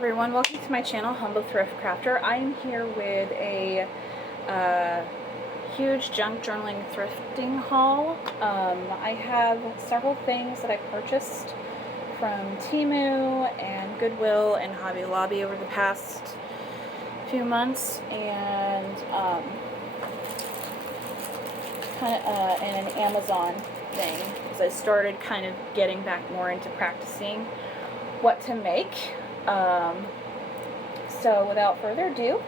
Everyone, welcome to my channel, Humble Thrift Crafter. I am here with a huge junk journaling thrifting haul. I have several things that I purchased from Temu and Goodwill and Hobby Lobby over the past few months, and and an Amazon thing, because I started kind of getting back more into practicing what to make. So without further ado,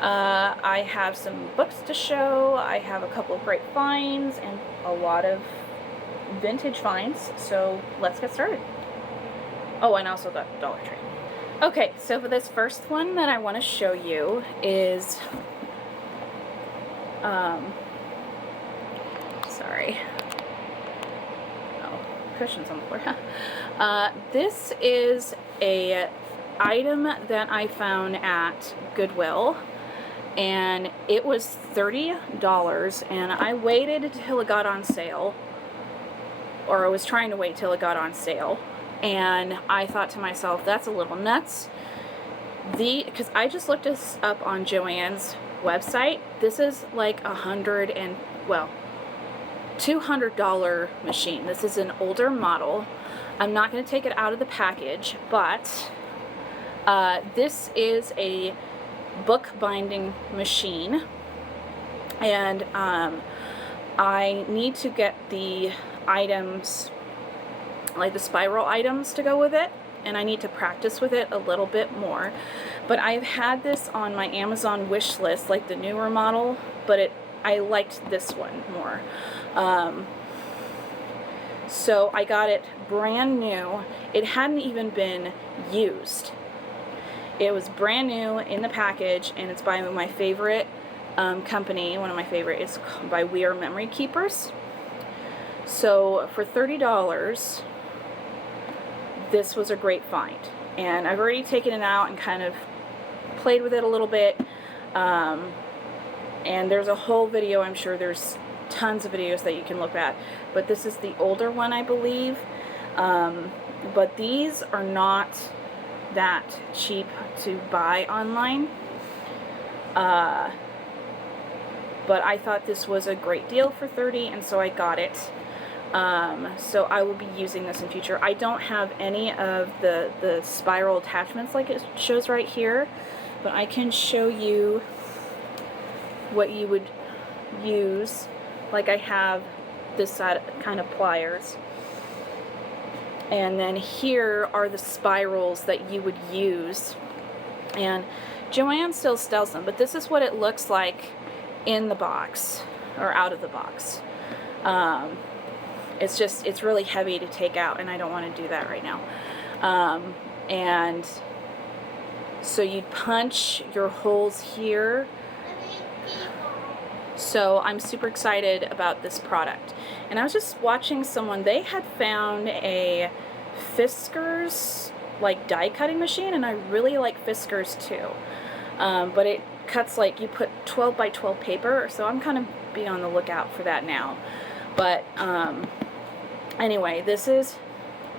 I have some books to show. I have a couple of great finds and a lot of vintage finds, so let's get started. Oh, and I also got Dollar Tree. Okay, so for this first one that I want to show you is, sorry, oh, cushions on the floor. This is a item that I found at Goodwill, and it was $30, and I waited until it got on sale, or I was trying to wait till it got on sale, and I thought to myself, that's a little nuts. Because I just looked this up on Joann's website, this is like $200 machine. This is an older model. I'm not going to take it out of the package, but this is a book binding machine, and I need to get the items, like the spiral items, to go with it, and I need to practice with it a little bit more. But I've had this on my Amazon wish list, like the newer model, but I liked this one more. So I got it brand new. It hadn't even been used. It was brand new in the package, and it's by my favorite company. One of my favorite is by We Are Memory Keepers. So for $30, this was a great find. And I've already taken it out and kind of played with it a little bit. And there's a whole video, I'm sure there's tons of videos that you can look at. But this is the older one, I believe. But these are not that cheap to buy online, but I thought this was a great deal for $30, and so I got it. So I will be using this in future. I don't have any of the spiral attachments like it shows right here, but I can show you what you would use. Like, I have this side kind of pliers, and then here are the spirals that you would use. And Joann still sells them, but this is what it looks like in the box, or out of the box. It's really heavy to take out, and I don't want to do that right now. And so you'd punch your holes here. So I'm super excited about this product. And I was just watching someone, they had found a Fiskars like die cutting machine, and I really like Fiskars too. But it cuts, like, you put 12 by 12 paper, so I'm kind of be on the lookout for that now. But anyway, this is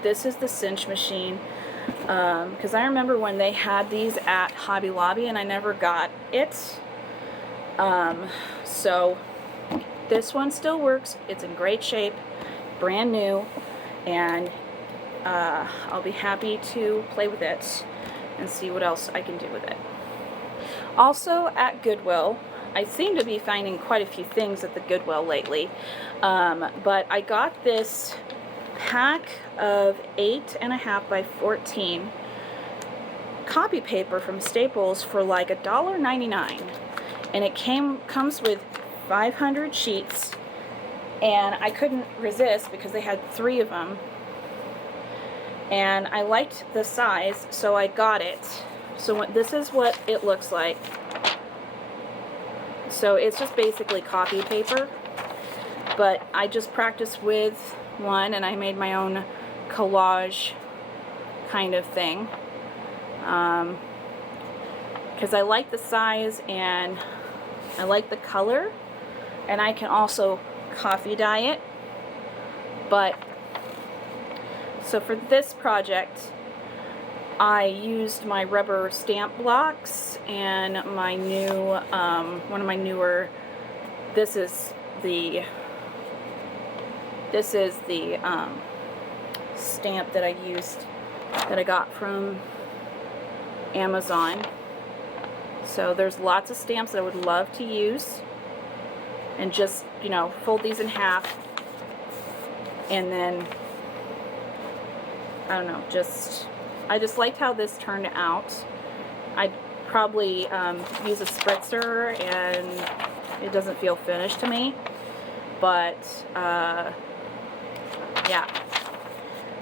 the cinch machine, because I remember when they had these at Hobby Lobby and I never got it. So this one still works. It's in great shape, brand new, and I'll be happy to play with it and see what else I can do with it. Also at Goodwill, I seem to be finding quite a few things at the Goodwill lately, but I got this pack of 8.5 by 14 copy paper from Staples for like $1.99, and it comes with 500 sheets, and I couldn't resist because they had 3 of them, and I liked the size, so I got it. So this is what it looks like. So it's just basically copy paper, but I just practiced with one, and I made my own collage kind of thing, because I like the size and I like the color, and I can also coffee dye it. But so for this project, I used my rubber stamp blocks and my new, one of my newer, this is the stamp that I used, that I got from Amazon. So there's lots of stamps that I would love to use, and just, you know, fold these in half, and then, I don't know, I just liked how this turned out. I'd probably use a spritzer, and it doesn't feel finished to me, but yeah.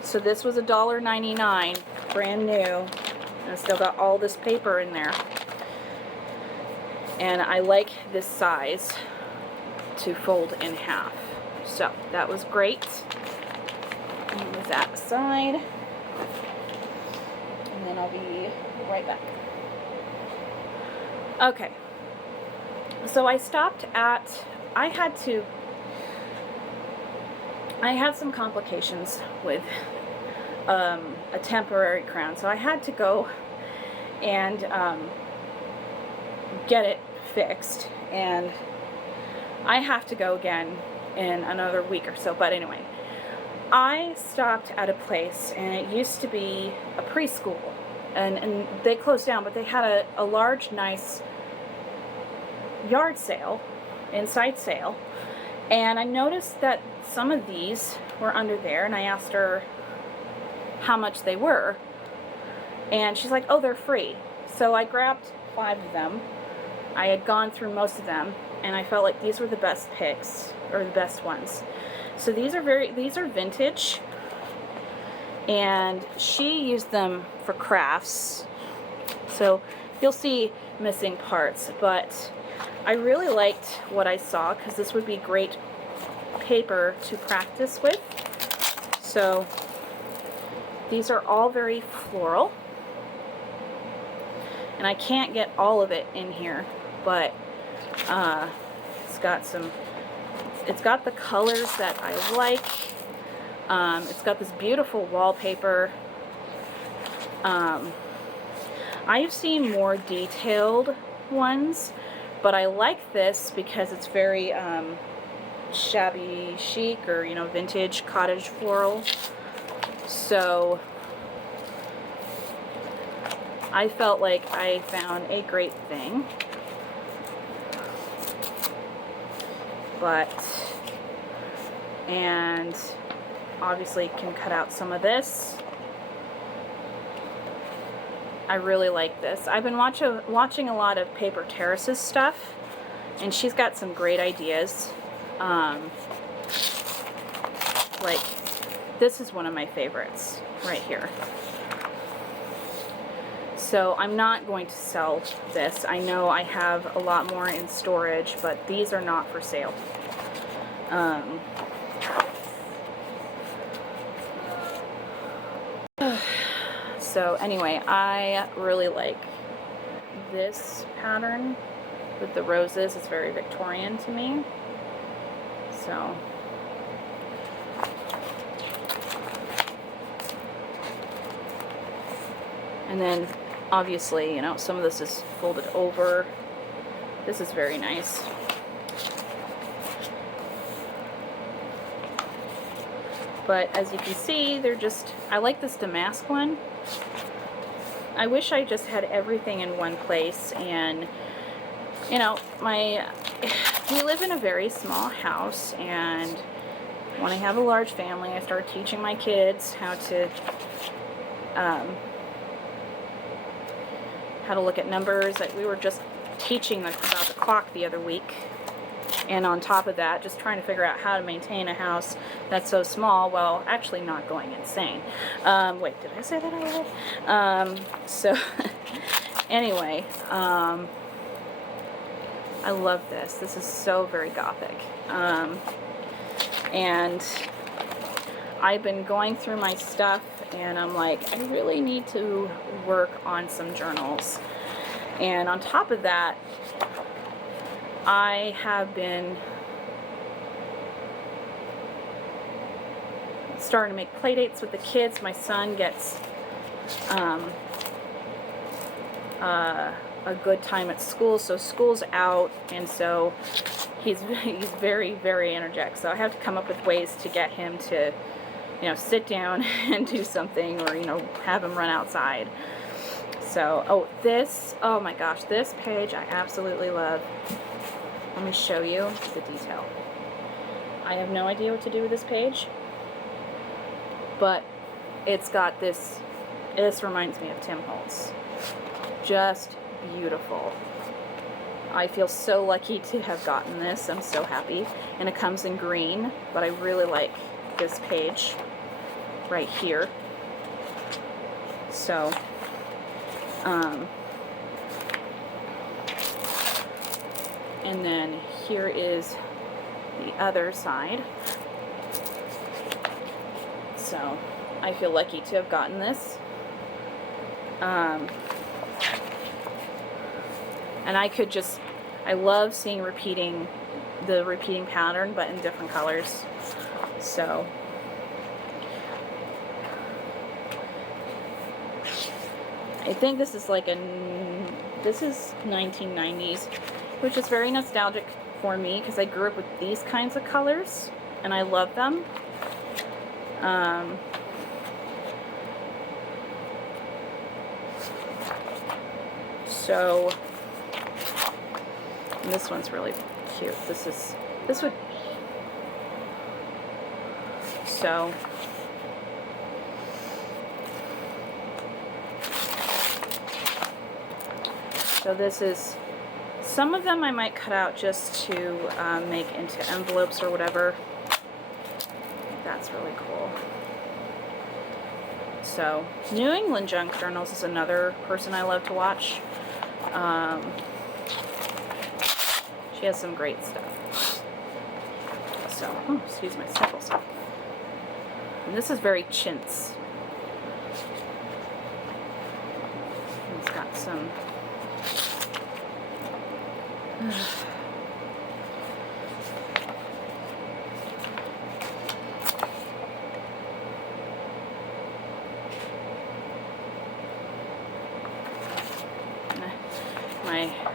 So this was $1.99, brand new, and I still got all this paper in there. And I like this size to fold in half. So that was great. Move that aside, and then I'll be right back. Okay, so I stopped at, I had some complications with a temporary crown, so I had to go and get it fixed, and I have to go again in another week or so. But anyway, I stopped at a place, and it used to be a preschool, and they closed down, but they had a large, nice yard sale, inside sale, and I noticed that some of these were under there, and I asked her how much they were, and she's like, oh, they're free. So I grabbed 5 of them. I had gone through most of them, and I felt like these were the best picks, or the best ones. So these are vintage, and she used them for crafts. So you'll see missing parts, but I really liked what I saw, because this would be great paper to practice with. So these are all very floral, and I can't get all of it in here, but it's got the colors that I like. It's got this beautiful wallpaper. I've seen more detailed ones, but I like this because it's very shabby chic, or, you know, vintage cottage floral. So I felt like I found a great thing. And obviously can cut out some of this. I really like this. I've been watching a lot of Paper Terrace's stuff, and she's got some great ideas. Like, this is one of my favorites right here. So I'm not going to sell this. I know I have a lot more in storage, but these are not for sale. So anyway, I really like this pattern with the roses. It's very Victorian to me. So and then obviously, you know, some of this is folded over. This is very nice. But as you can see, they're just, I like this damask one. I wish I just had everything in one place. And, you know, we live in a very small house, and when I have a large family, I start teaching my kids how to look at numbers. Like, we were just teaching them about the clock the other week, and on top of that, just trying to figure out how to maintain a house that's so small while actually not going insane. Wait, did I say that already? So anyway, I love this. This is so very gothic. And I've been going through my stuff, and I'm like, I really need to work on some journals. And on top of that, I have been starting to make play dates with the kids. My son gets a good time at school. So school's out, and so he's very, very energetic. So I have to come up with ways to get him to, you know, sit down and do something, or, you know, have him run outside. So, oh my gosh, this page I absolutely love. Let me show you the detail. I have no idea what to do with this page, but it's got this reminds me of Tim Holtz. Just beautiful. I feel so lucky to have gotten this. I'm so happy. And it comes in green, but I really like this page right here. So, and then here is the other side. So, I feel lucky to have gotten this. And I love seeing the repeating pattern, but in different colors. So, I think this is this is 1990s, which is very nostalgic for me because I grew up with these kinds of colors and I love them. So, and this one's really cute. So this is, some of them I might cut out just to make into envelopes or whatever. That's really cool. So, New England Junk Journals is another person I love to watch. She has some great stuff. So, excuse my sniffles. And this is very chintz. It's got some...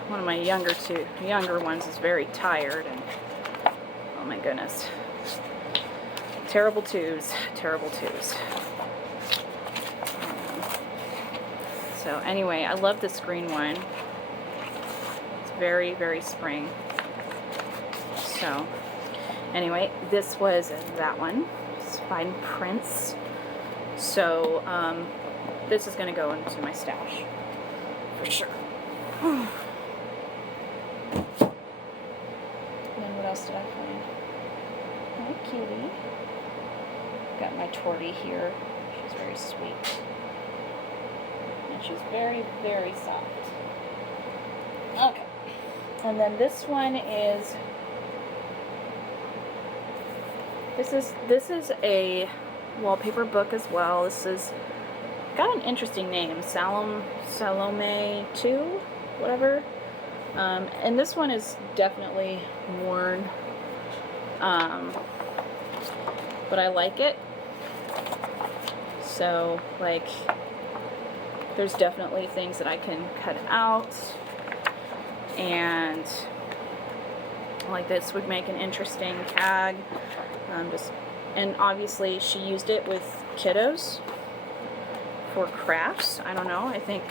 one of my younger ones is very tired, and oh my goodness, terrible twos. So anyway, I love this green one. It's very, very spring. So anyway, this was that one. It's Fine Prince. So this is going to go into my stash for sure. And what else did I find? Hi, kitty. Got my Tortie here. She's very sweet. And she's very, very soft. Okay. And then this one is... This is a wallpaper book as well. This is got an interesting name. Salome 2? Whatever. And this one is definitely worn, but I like it. So, like, there's definitely things that I can cut out, and like this would make an interesting tag. And obviously she used it with kiddos for crafts. I don't know. I think.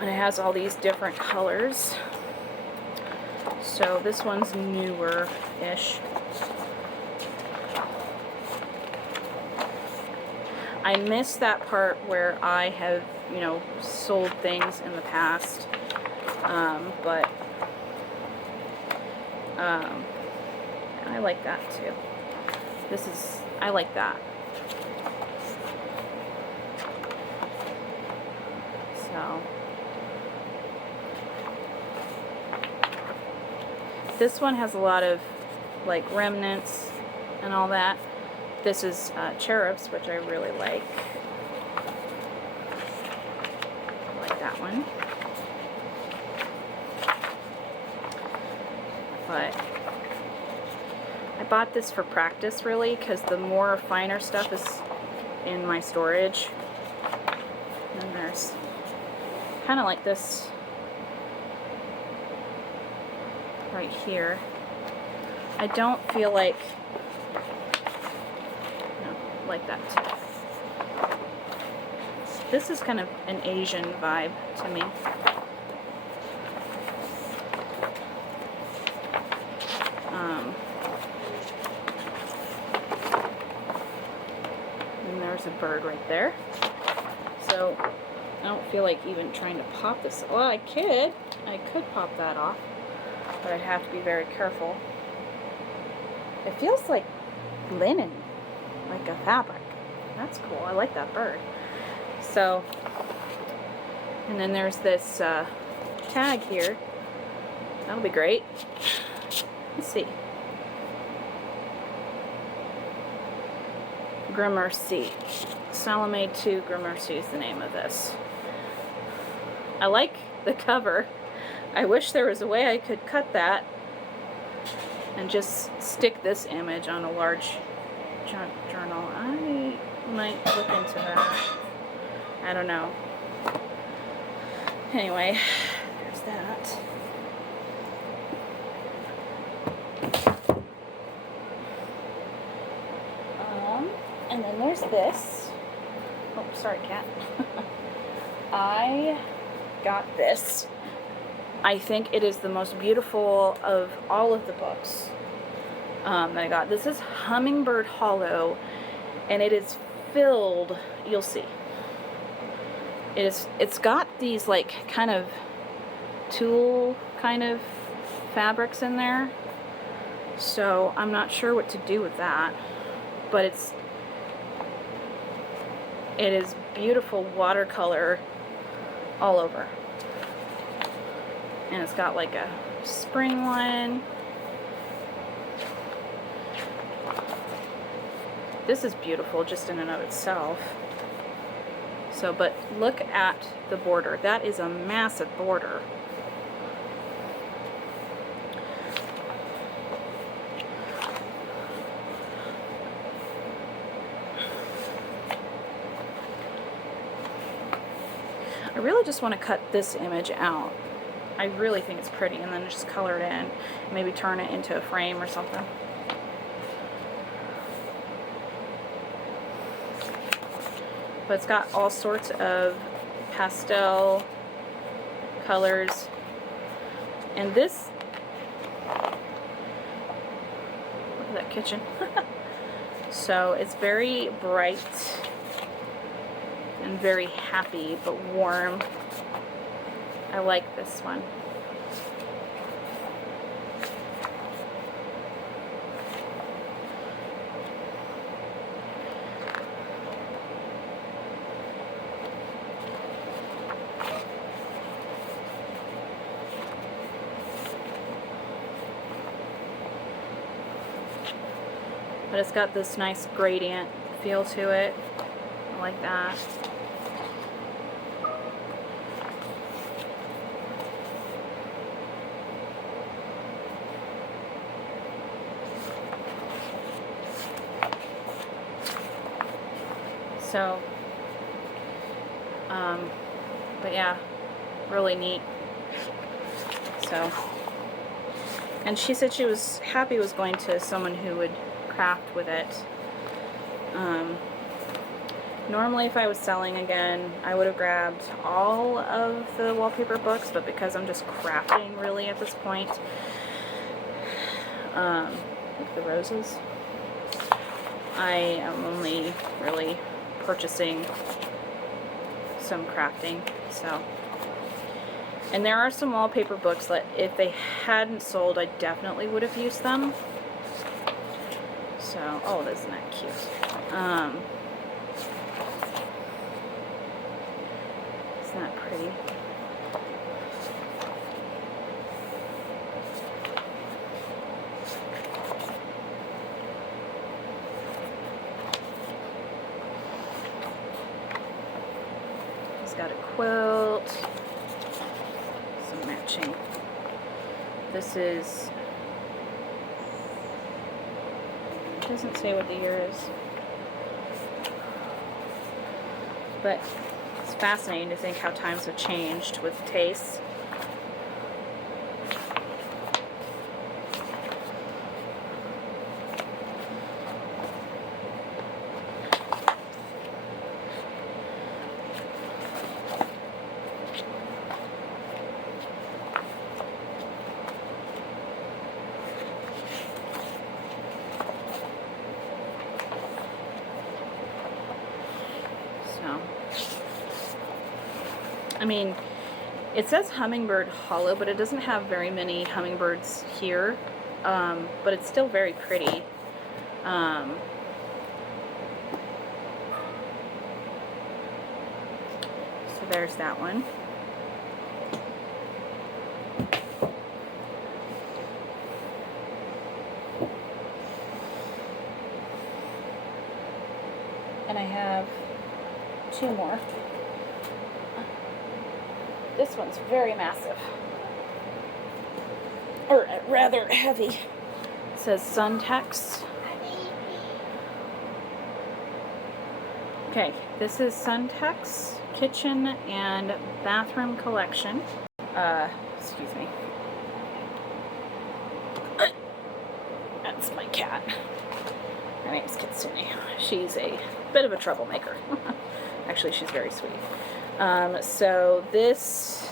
And it has all these different colors. So this one's newer-ish. I missed that part where I have, you know, sold things in the past. But I like that too. I like that. So. This one has a lot of, like, remnants and all that. This is cherubs, which I really like. I like that one. But I bought this for practice, really, because the more finer stuff is in my storage. And there's kind of like this right here. I don't feel like, no, like that too. This is kind of an Asian vibe to me. And there's a bird right there. So I don't feel like even trying to pop this. Well, I could pop that off, but I'd have to be very careful. It feels like linen, like a fabric. That's cool. I like that bird. So, and then there's this tag here. That'll be great. Let's see. Gramercy. Salome 2 Gramercy is the name of this. I like the cover. I wish there was a way I could cut that and just stick this image on a large journal. I might look into that. I don't know. Anyway, there's that. And then there's this. Oh, sorry, cat. I got this. I think it is the most beautiful of all of the books that I got. This is Hummingbird Hollow, and it is filled, you'll see. It's got these like kind of tulle kind of fabrics in there. So I'm not sure what to do with that. But it is beautiful watercolor all over. And it's got like a spring one. This is beautiful just in and of itself. So, but look at the border. That is a massive border. I really just want to cut this image out. I really think it's pretty, and then just color it in. Maybe turn it into a frame or something. But it's got all sorts of pastel colors. And this, look at that kitchen. So it's very bright and very happy, but warm. I like this one. But it's got this nice gradient feel to it. I like that. So, but yeah, really neat. So, and she said she was happy it was going to someone who would craft with it. Normally if I was selling again, I would have grabbed all of the wallpaper books, but because I'm just crafting really at this point, look at the roses, I am only really purchasing some crafting. So, and there are some wallpaper books that if they hadn't sold, I definitely would have used them. So, oh, isn't that cute? Isn't that pretty? It's got a quilt, some matching. This is, it doesn't say what the year is, but It's fascinating to think how times have changed with tastes. I mean, it says Hummingbird Hollow, but it doesn't have very many hummingbirds here, but it's still very pretty. So there's that one. And I have 2 more. This one's very massive, or rather heavy. It says Suntex. Okay, this is Suntex Kitchen and Bathroom Collection. Excuse me. That's my cat. Her name's Kitsune. She's a bit of a troublemaker. Actually, she's very sweet. So this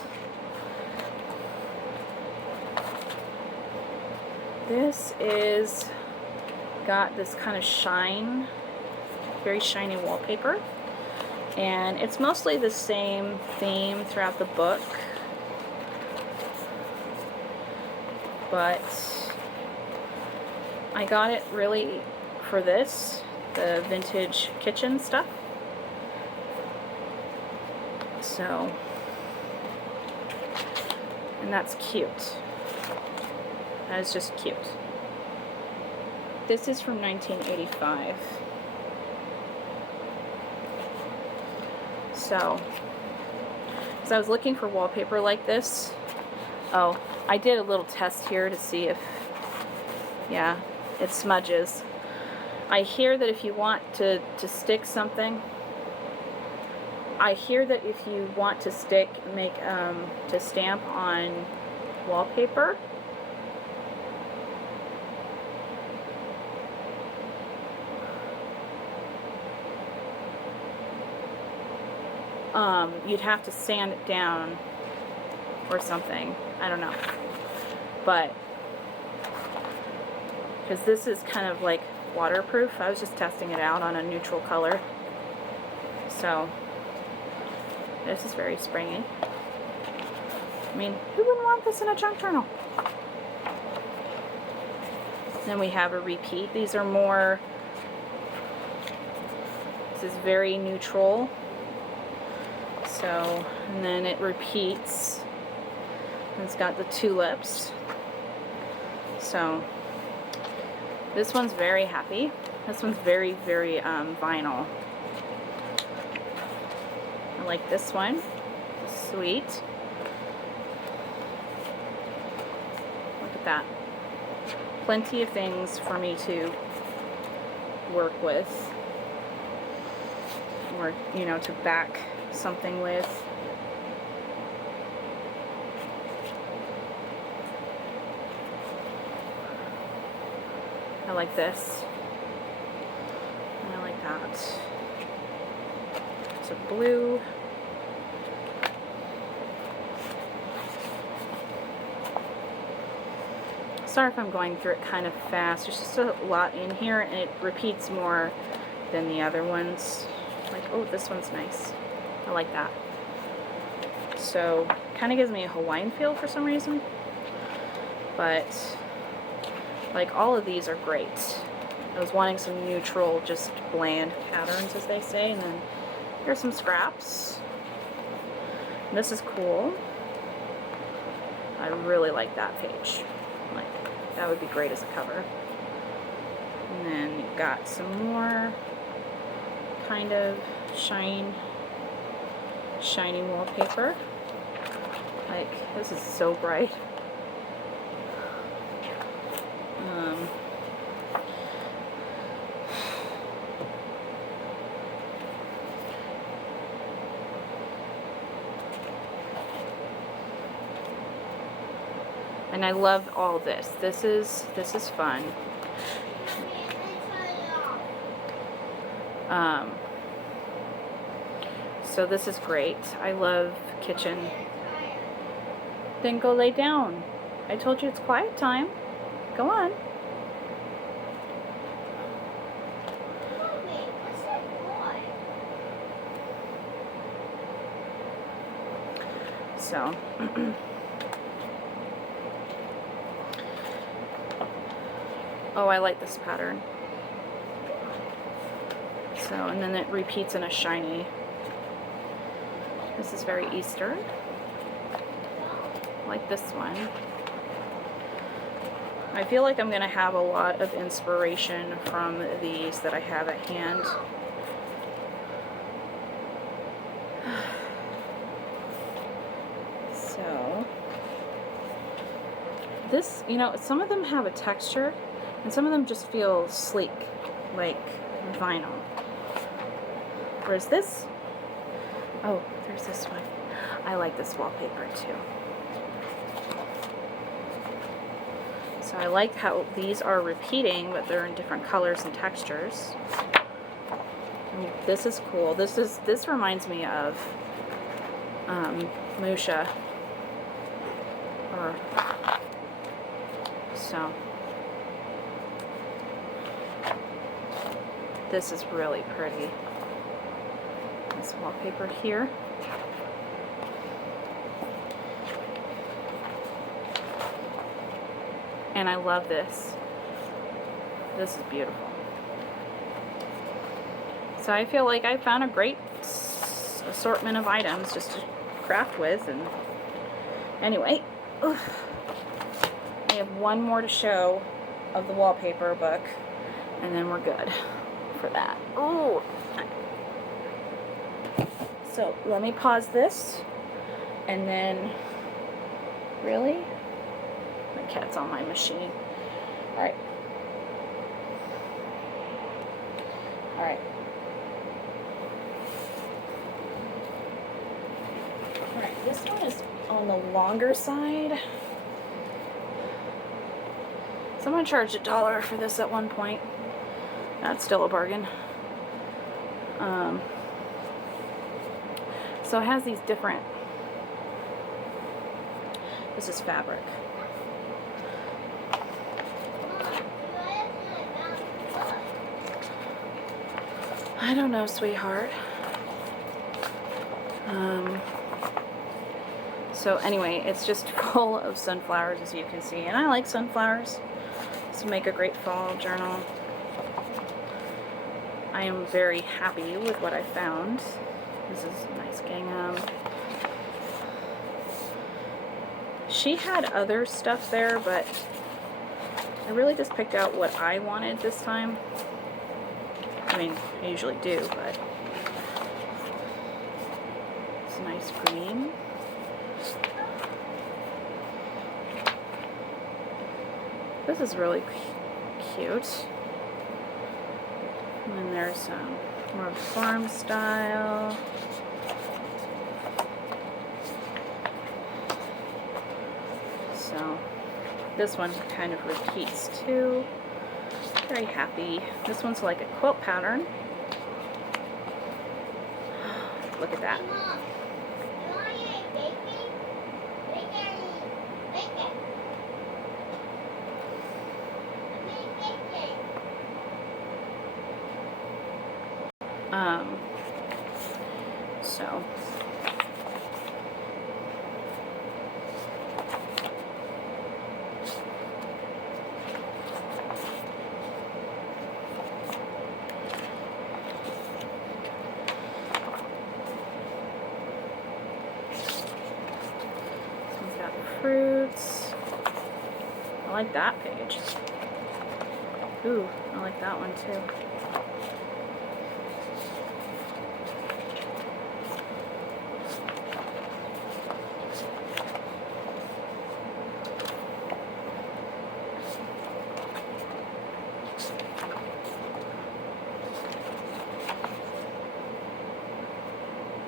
is got this kind of shine, very shiny wallpaper, and it's mostly the same theme throughout the book, but I got it really for this, the vintage kitchen stuff. So, and that's cute. That is just cute. This is from 1985. So, as I was looking for wallpaper like this, oh, I did a little test here to see if, yeah, it smudges. I hear that if you want to stick something, I hear that if you want to to stamp on wallpaper, you'd have to sand it down or something. I don't know. But, because this is kind of like waterproof, I was just testing it out on a neutral color. So, this is very springy. I mean, who wouldn't want this in a junk journal? Then we have a repeat. These are more, this is very neutral. So, and then it repeats. It's got the tulips. So, this one's very happy. This one's very, very vinyl. I like this one. Sweet. Look at that. Plenty of things for me to work with, or, you know, to back something with. I like this. And I like that. It's a blue. Sorry if I'm going through it kind of fast. There's just a lot in here, and it repeats more than the other ones. Like, oh, this one's nice. I like that. So, kind of gives me a Hawaiian feel for some reason. But, like, all of these are great. I was wanting some neutral, just bland patterns, as they say. And then here's some scraps. And this is cool. I really like that page. Like, that would be great as a cover. And then you've got some more kind of shiny wallpaper. Like, this is so bright. And I love all this. This is fun. So this is great. I love kitchen. Then go lay down. I told you it's quiet time. Go on. So oh, I like this pattern. So, and then it repeats in a shiny. This is very Easter. I like this one. I feel like I'm going to have a lot of inspiration from these that I have at hand. So, this, you know, some of them have a texture, and some of them just feel sleek, like vinyl. Whereas this, oh, there's this one. I like this wallpaper too. So I like how these are repeating, but they're in different colors and textures. And this is cool. This reminds me of Musha. So this is really pretty. This wallpaper here. And I love this. This is beautiful. So I feel like I found a great assortment of items just to craft with. And anyway, I have one more to show of the wallpaper book, and then we're good for that. Oh. So let me pause this, and then, really? My cat's on my machine. Alright. Alright. Alright, this one is on the longer side. Someone charged $1 for this at one point. That's still a bargain. So it has these different, this is fabric. I don't know, sweetheart. So anyway, it's just full of sunflowers, as you can see, and I like sunflowers. This will make a great fall journal. I am very happy with what I found. This is a nice gingham. She had other stuff there, but I really just picked out what I wanted this time. I mean, I usually do, but it's a nice green. This is really cute. And then there's more farm style. So this one kind of repeats too. Very happy. This one's like a quilt pattern. Look at that. So fruits. I like that page. Ooh, I like that one too.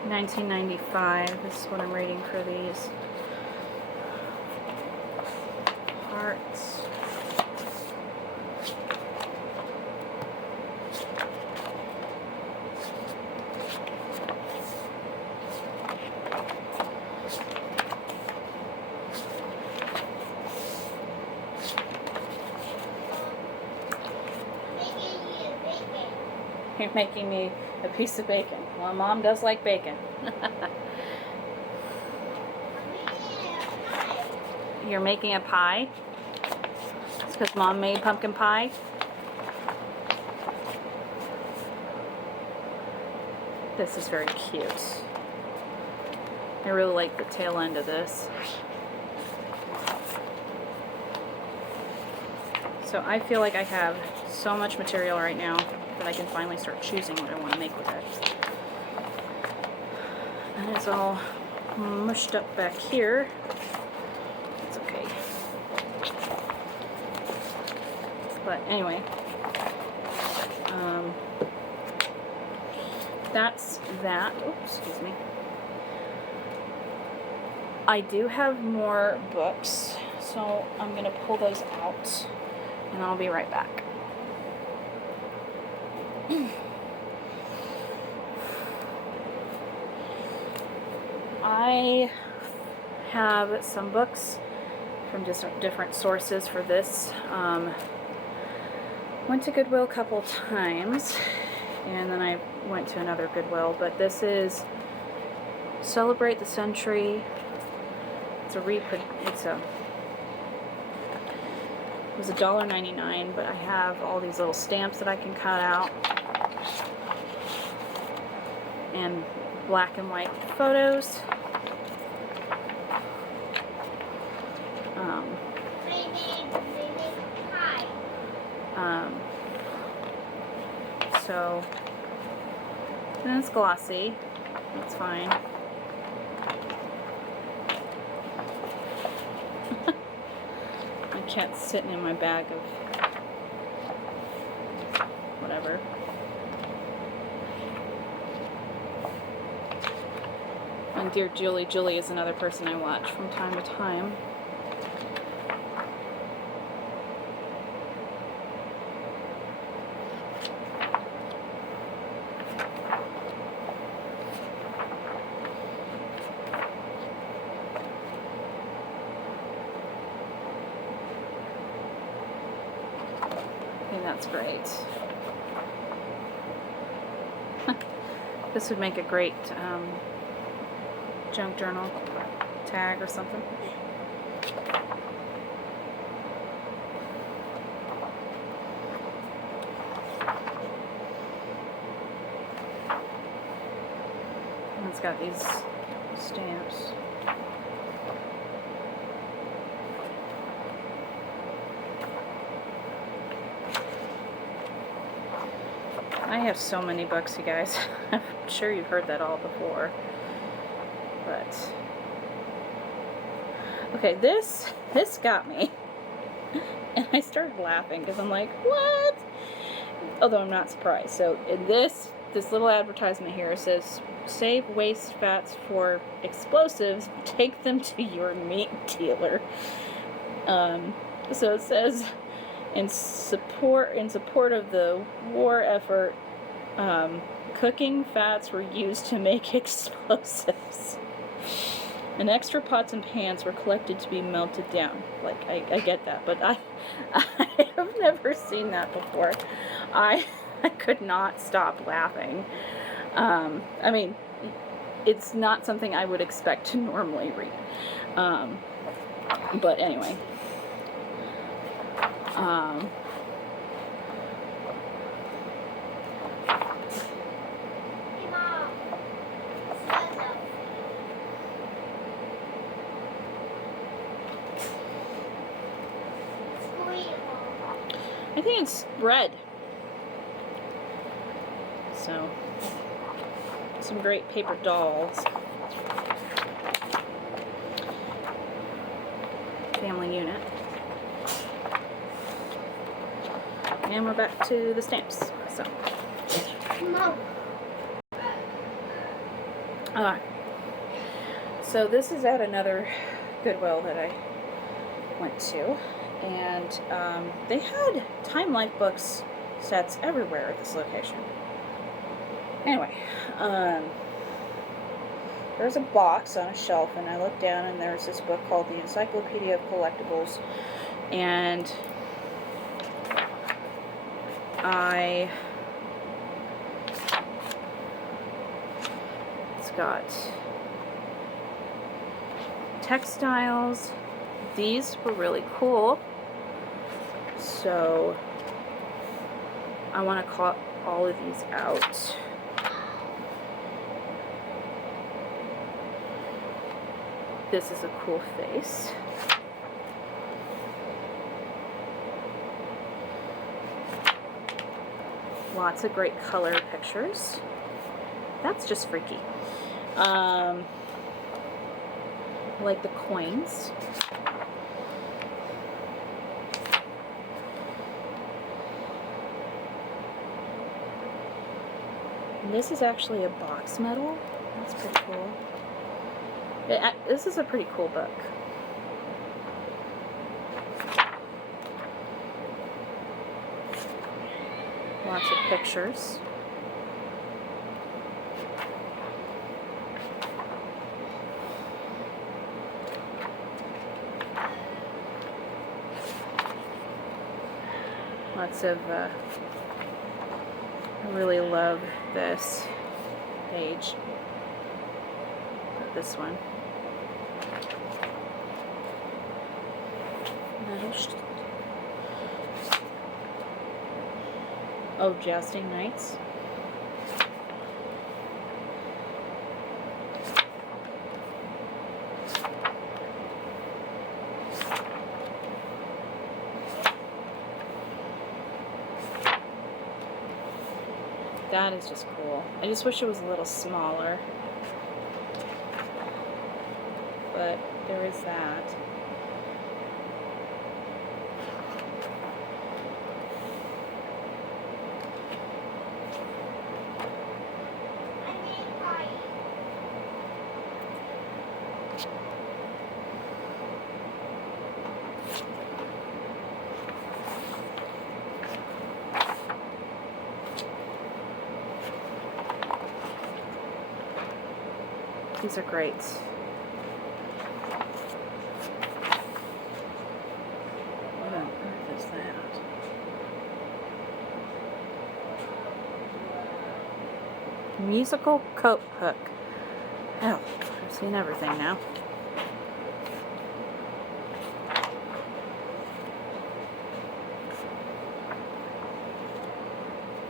$19.95 is what I'm rating for these. hearts. You're making me a piece of bacon. Well, Mom does like bacon. You're making a pie? It's because Mom made pumpkin pie? This is very cute. I really like the tail end of this. So I feel like I have so much material right now that I can finally start choosing what I want to make with it. And it's all mushed up back here. It's okay. But anyway, that's that. Oops, excuse me. I do have more books, so I'm going to pull those out, and I'll be right back. I have some books from just different sources for this. Went to Goodwill a couple times, and then I went to another Goodwill, but this is Celebrate the Century. It was $1.99, but I have all these little stamps that I can cut out, and black and white photos. So, and it's glossy. That's fine. My cat's sitting in my bag of whatever. And Dear Julie. Julie is another person I watch from time to time. That's great. This would make a great junk journal tag or something. And it's got these stamps. I have so many books, you guys. I'm sure you've heard that all before. But okay, this got me. And I started laughing because I'm like, what? Although I'm not surprised. So in this little advertisement here says, save waste fats for explosives, take them to your meat dealer. So it says, in support of the war effort, cooking fats were used to make explosives. And extra pots and pans were collected to be melted down. Like, I get that, but I have never seen that before. I could not stop laughing. I mean, it's not something I would expect to normally read. But anyway. I think it's red. So, some great paper dolls. Family unit. And we're back to the stamps. So. So this is at another Goodwill that I went to. And they had Time Life books sets everywhere at this location. Anyway, there's a box on a shelf, and I looked down, and there's this book called The Encyclopedia of Collectibles, and it's got textiles. These were really cool, so I want to cut all of these out. This is a cool face. Lots of great color pictures. That's just freaky. I like the coins. And this is actually a box medal. That's pretty cool. This is a pretty cool book. Lots of pictures. Lots of, I really love this page. This one. Oh, Jousting Knights. That is just cool. I just wish it was a little smaller. But there is that. These are great. What on earth is that? Musical coat hook. Oh, I've seen everything now.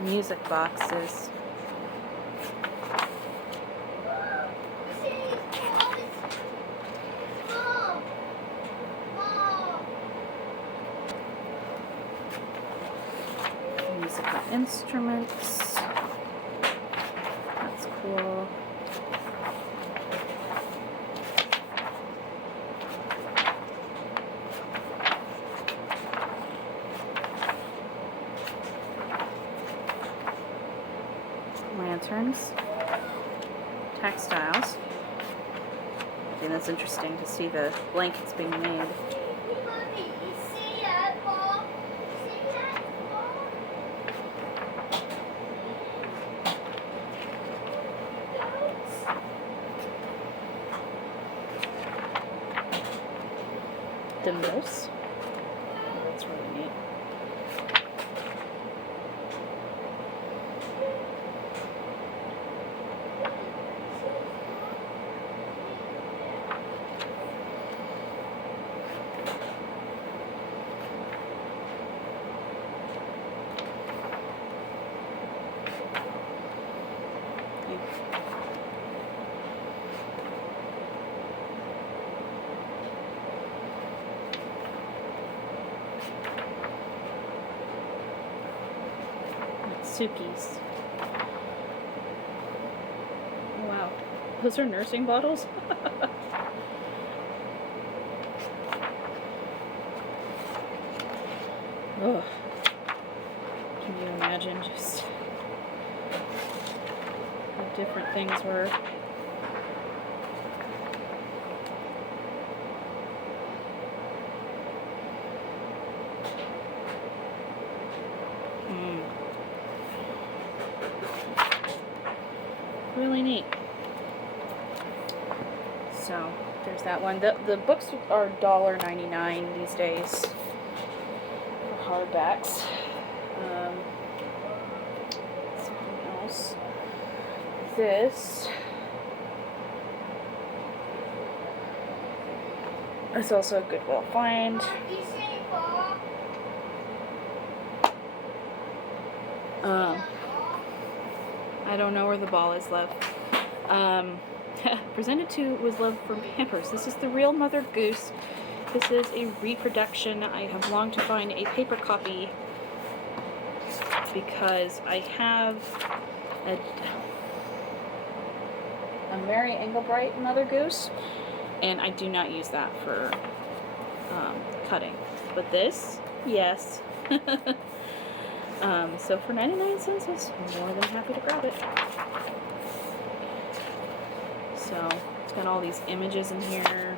Music boxes. Musical instruments. That's cool. Lanterns. Textiles. I think that's interesting to see the blankets being made. Thimbles. That's really neat. Suki's. Oh, wow. Those are nursing bottles? Ugh. Can you imagine just how different things were? really neat. So there's that one. The books are $1.99 these days for hardbacks. Something else. This is also a Goodwill find. I don't know where the ball is, love. Presented to was love from Pampers. This is the real Mother Goose. This is a reproduction. I have longed to find a paper copy because I have a Mary Englebright Mother Goose, and I do not use that for cutting. But this, yes. So for 99 cents, I was more than happy to grab it. So it's got all these images in here.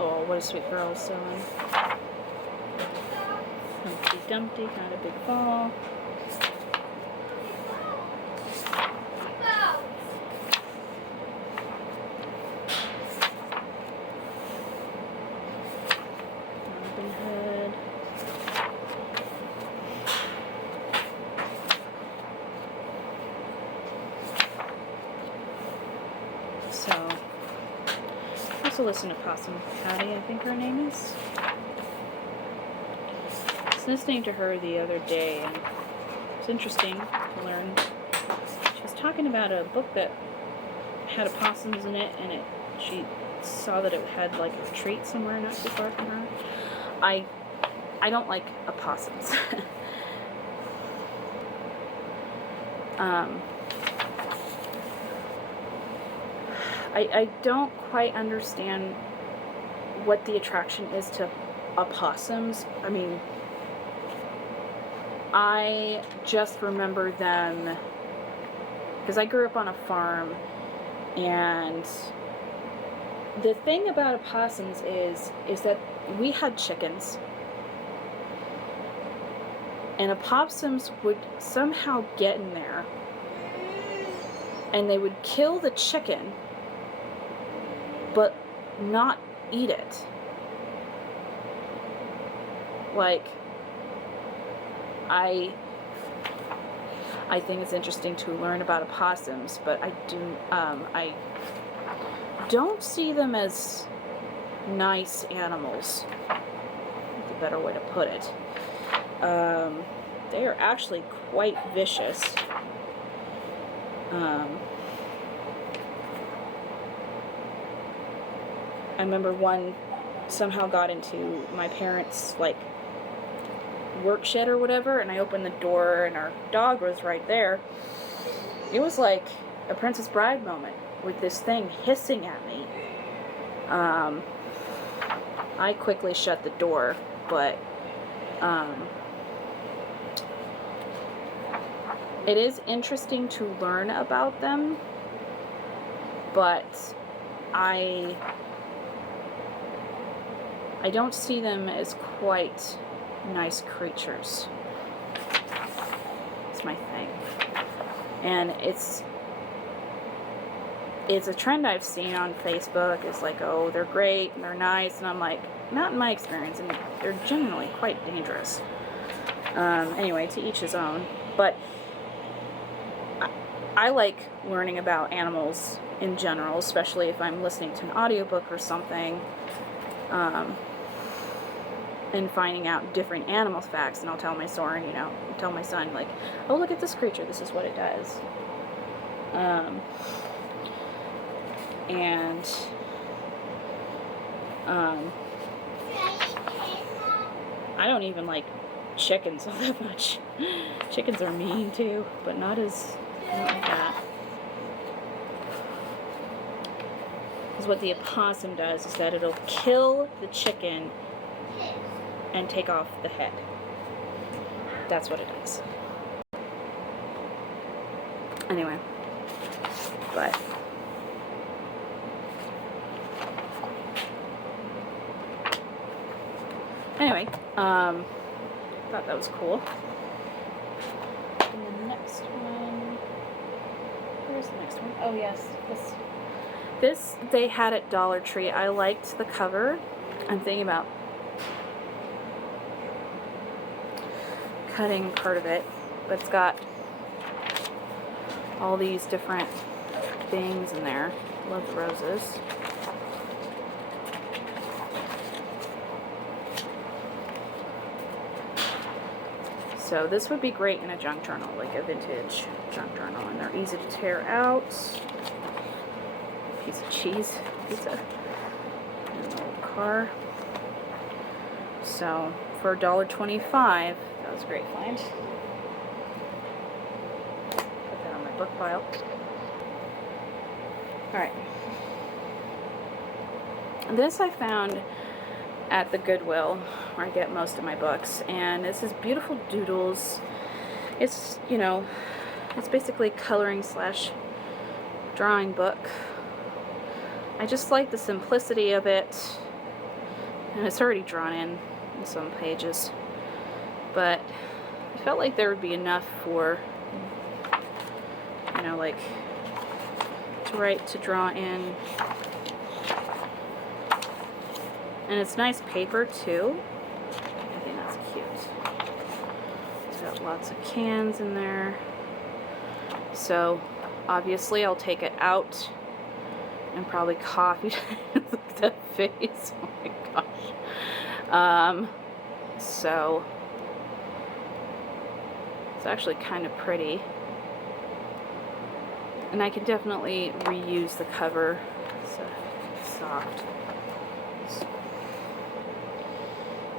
Oh, what a sweet girl sewing. Humpty Dumpty, kind of big ball. Robin Hood. So, I also listen to Possum Patty, I think her name is. I was listening to her the other day, and it's interesting to learn. She was talking about a book that had opossums in it, and she saw that it had like a retreat somewhere not too far from her. I don't like opossums. I don't quite understand what the attraction is to opossums. I mean, I just remember them because I grew up on a farm, and the thing about opossums is that we had chickens, and opossums would somehow get in there and they would kill the chicken but not eat it. Like, I think it's interesting to learn about opossums, but I don't see them as nice animals. That's a better way to put it. They are actually quite vicious. I remember one somehow got into my parents' like work shed or whatever, and I opened the door and our dog was right there. It was like a Princess Bride moment with this thing hissing at me. I quickly shut the door, but it is interesting to learn about them, but I don't see them as quite nice creatures. It's my thing. And it's a trend I've seen on Facebook. It's like, oh, they're great and they're nice, and I'm like, not in my experience, and they're generally quite dangerous. Anyway, to each his own. But I like learning about animals in general, especially if I'm listening to an audiobook or something. And finding out different animal facts, and I'll tell my son, tell my son, like, oh, look at this creature, this is what it does. I don't even like chickens all that much. Chickens are mean too, but not like that. Because what the opossum does is that it'll kill the chicken and take off the head. That's what it is. Anyway, but anyway, thought that was cool. And the next one, where's the next one? Oh yes, this they had at Dollar Tree. I liked the cover. I'm thinking about cutting part of it, but it's got all these different things in there. Love the roses. So this would be great in a junk journal, like a vintage junk journal, and they're easy to tear out. Piece of cheese, pizza, and an old car. So for $1.25, that was a great find. Put that on my book pile. Alright. This I found at the Goodwill, where I get most of my books, and this is Beautiful Doodles. It's, you know, it's basically coloring / drawing book. I just like the simplicity of it, and it's already drawn in some pages, but I felt like there would be enough for, you know, like to draw in. And it's nice paper too. I think that's cute. It's got lots of cans in there. So obviously I'll take it out and probably copy. Look at that face. Oh my gosh. So it's actually kind of pretty. And I can definitely reuse the cover. It's soft.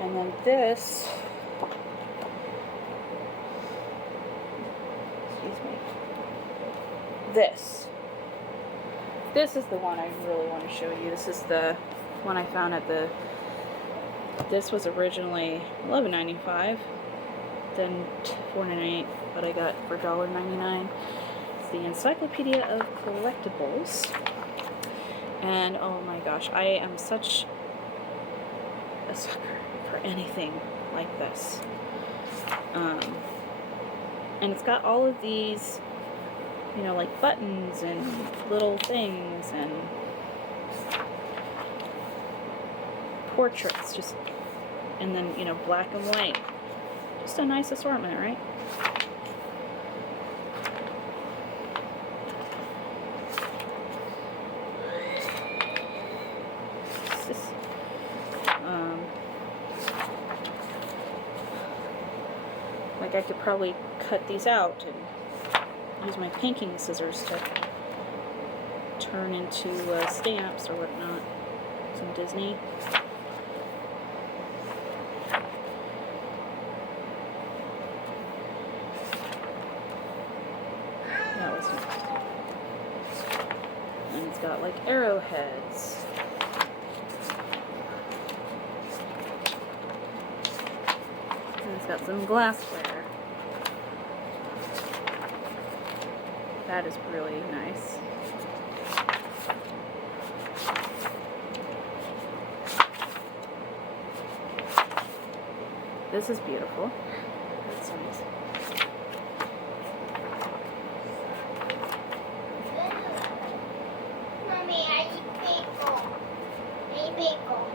And then this, excuse me, this is the one I really want to show you. This is the one I found at the, this was originally $11.95, then $4.98, but I got for $1.99. It's the Encyclopedia of Collectibles. And oh my gosh, I am such a sucker for anything like this. And it's got all of these, you know, like buttons and little things and portraits, just, and then, you know, black and white. Just a nice assortment, right? Like I could probably cut these out and use my painting scissors to turn into stamps or whatnot. Some Disney. That was nice. And it's got like arrowheads. And it's got some glassware. That is really nice. This is beautiful. That's nice. Mommy, I eat pickle. I eat pickle.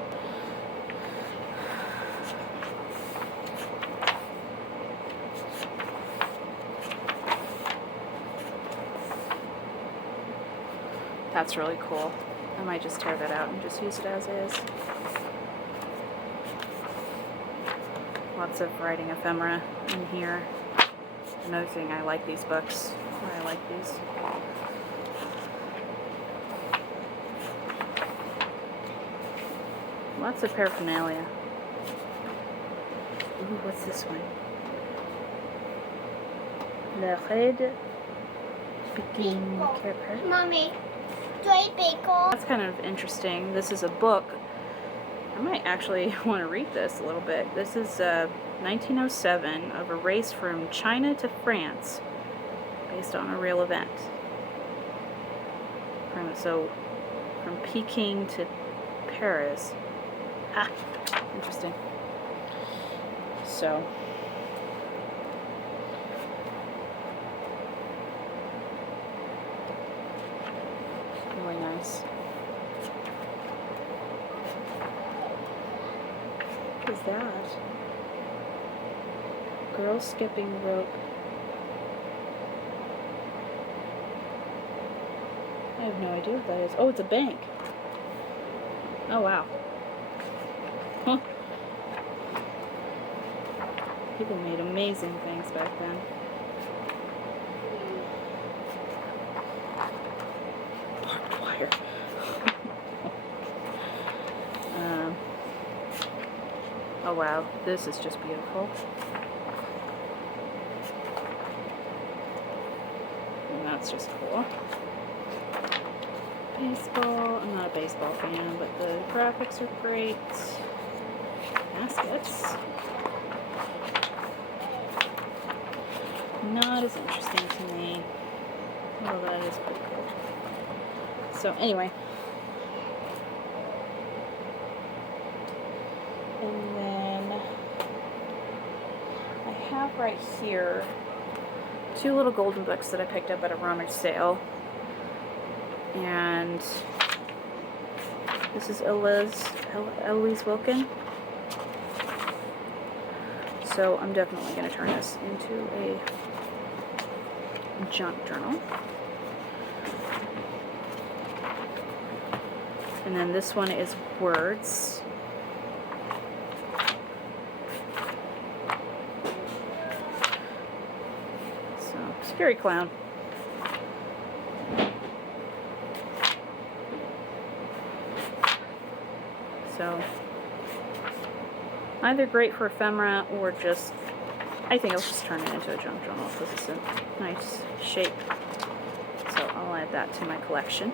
That's really cool. I might just tear that out and just use it as is. Lots of writing ephemera in here. Another thing, I like these books. I like these. Lots of paraphernalia. Ooh, what's this one? Le Red Peking Care. Mommy, do I eat pickle? That's kind of interesting. This is a book. I might actually want to read this a little bit. This is 1907, of a race from China to France, based on a real event. So, from Peking to Paris. Ah, interesting. So, really nice. What is that? Girl skipping rope. I have no idea what that is. Oh, it's a bank. Oh, wow. Huh. People made amazing things back then. Barbed wire. Oh, wow. This is just beautiful. And that's just cool. Baseball. I'm not a baseball fan, but the graphics are great. Baskets. Not as interesting to me. Well, that is pretty cool. So, anyway. And then I have right here 2 little golden books that I picked up at a rummage sale. And this is Eloise Wilkin. So I'm definitely going to turn this into a junk journal. And then this one is words. So, Scary Clown. So, either great for ephemera or just, I think I'll just turn it into a junk journal because it's a nice shape. So I'll add that to my collection.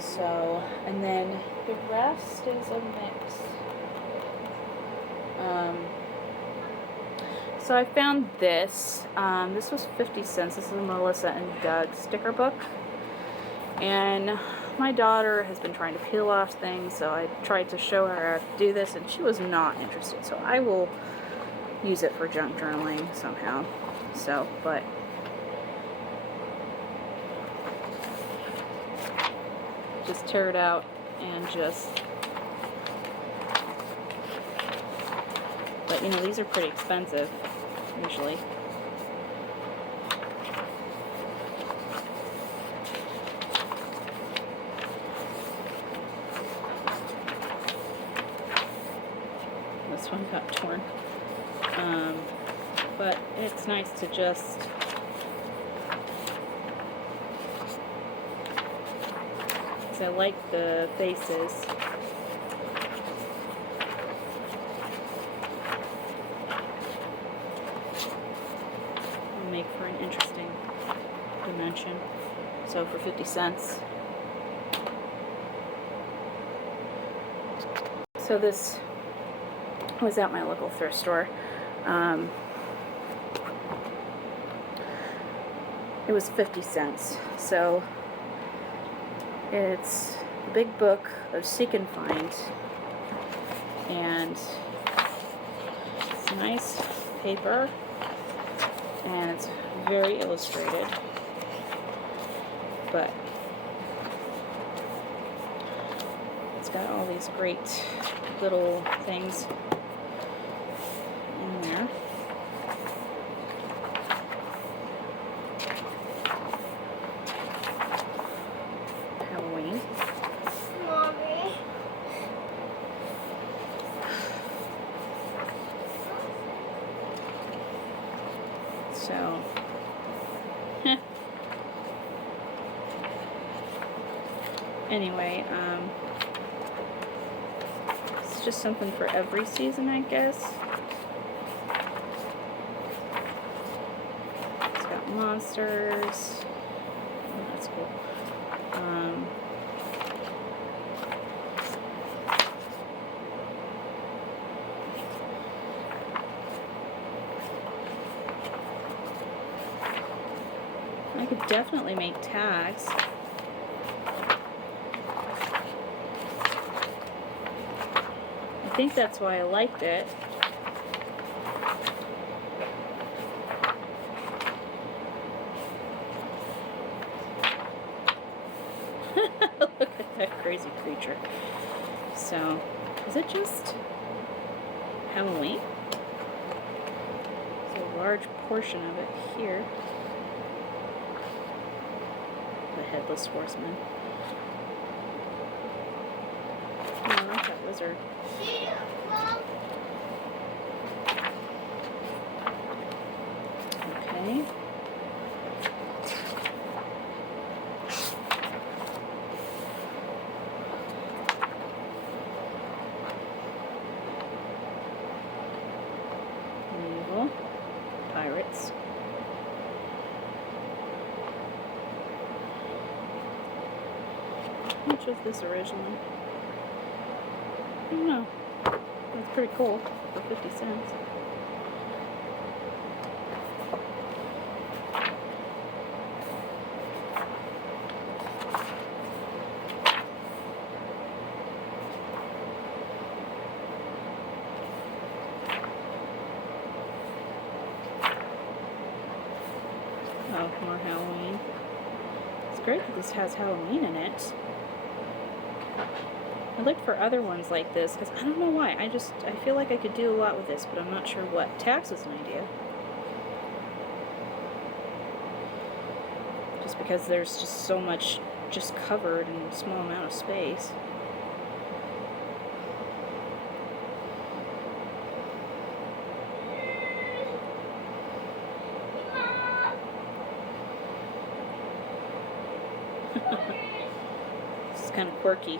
So, and then the rest is a mix. So I found this. This was 50 cents. This is a Melissa and Doug sticker book. And my daughter has been trying to peel off things, so I tried to show her how to do this, and she was not interested. So I will use it for junk journaling somehow. So, but just tear it out and just, but you know, these are pretty expensive usually. This one got torn. But it's nice to just I like the faces. It'll make for an interesting dimension. So for 50 cents. So this was at my local thrift store. It was 50 cents. So it's a big book of Seek and Find, and it's nice paper, and it's very illustrated, but it's got all these great little things in there. Halloween. Mommy. So, anyway, it's just something for every season, I guess. It's got monsters. Oh, that's cool. I could definitely make tags. I think that's why I liked it. Look at that crazy creature. So, is it just Halloween? There's a large portion of it here. The Headless Horseman. Oh, I like that wizard. Okay. Medieval. Pirates. How much was this originally? I don't know. That's pretty cool for 50 cents. Oh, more Halloween. It's great that this has Halloween in it. I looked for other ones like this because I don't know why. I feel like I could do a lot with this, but I'm not sure what. Tax is an idea. Just because there's just so much just covered in a small amount of space. This is kind of quirky.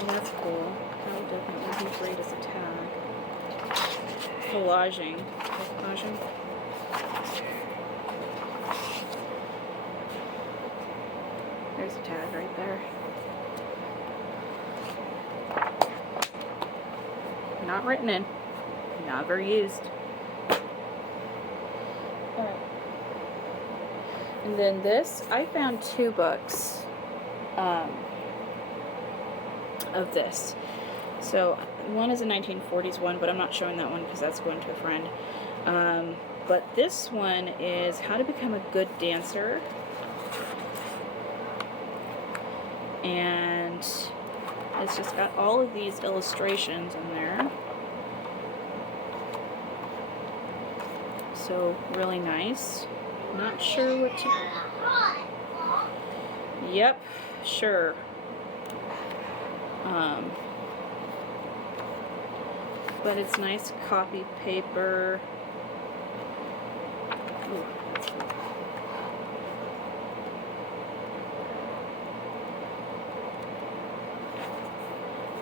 Oh, that's cool. That would definitely be great as a tag. Collaging. Collaging. There's a tag right there. Not written in. Never used. Alright. And then this, I found 2 books of this. So one is a 1940s one, but I'm not showing that one because that's going to a friend. But this one is How to Become a Good Dancer. And it's just got all of these illustrations in there. So really nice. Not sure what to... Yep, sure. But it's nice copy paper. Ooh, that's cool.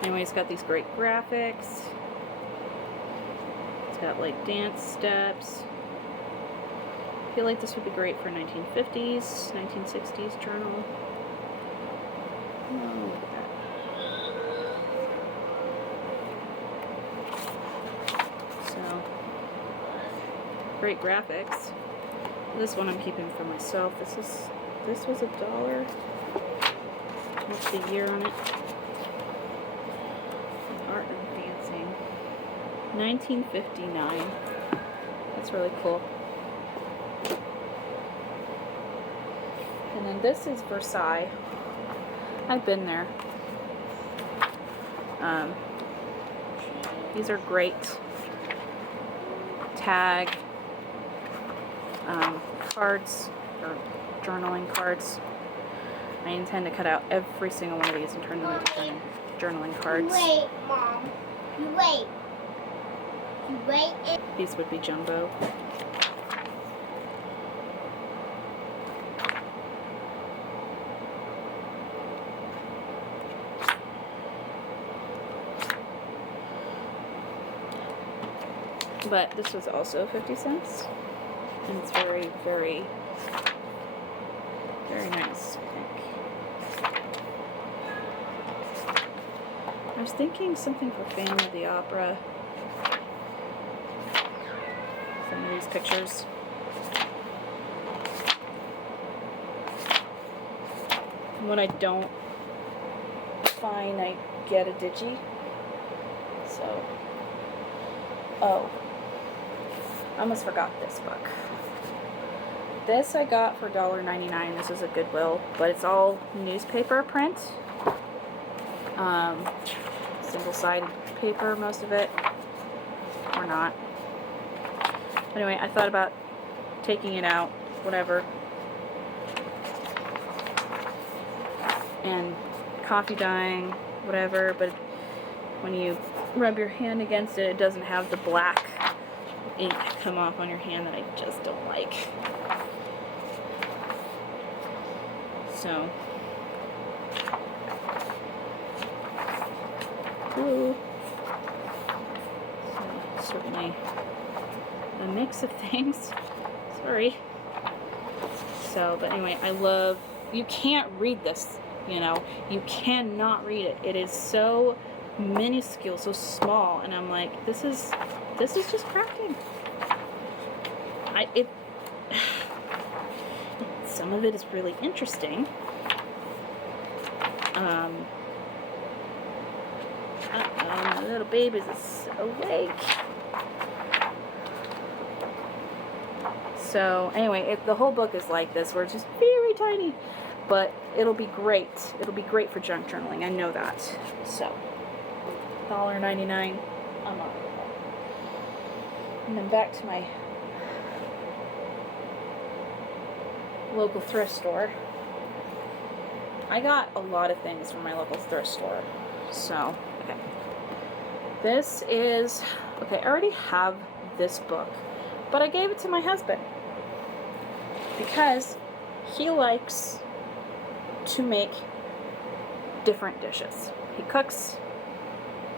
Anyway, it's got these great graphics. It's got like dance steps. I feel like this would be great for 1950s, 1960s journal. Oh, look at that. So, great graphics. This one I'm keeping for myself. This was $1. What's the year on it? Art and Dancing. 1959. That's really cool. And then this is Versailles. I've been there. These are great tag cards or journaling cards. I intend to cut out every single one of these and turn them into journaling cards. Wait, Mom. You wait. You wait. These would be jumbo. But this was also 50 cents. And it's very, very, very nice, I think. I was thinking something for Phantom of the Opera. of these pictures. When I don't find, I get a digi. So, oh, I almost forgot this book. This I got for $1.99. This is a Goodwill, but it's all newspaper print. Single-sided paper, most of it, or not. Anyway, I thought about taking it out, whatever, and coffee dyeing, whatever, but when you rub your hand against it, it doesn't have the black ink come off on your hand that I just don't like. So, ooh. So certainly a mix of things. Sorry. So, but anyway, I love, you can't read this, you know, you cannot read it. It is so minuscule, so small, and I'm like, this is just crafting. Some of it is really interesting. My little baby is awake. So anyway, the whole book is like this, where it's just very tiny, but it'll be great. It'll be great for junk journaling. I know that. So $1.99. I'm on. And then back to my local thrift store. I got a lot of things from my local thrift store. So, okay. This is, okay, I already have this book, but I gave it to my husband because he likes to make different dishes. He cooks,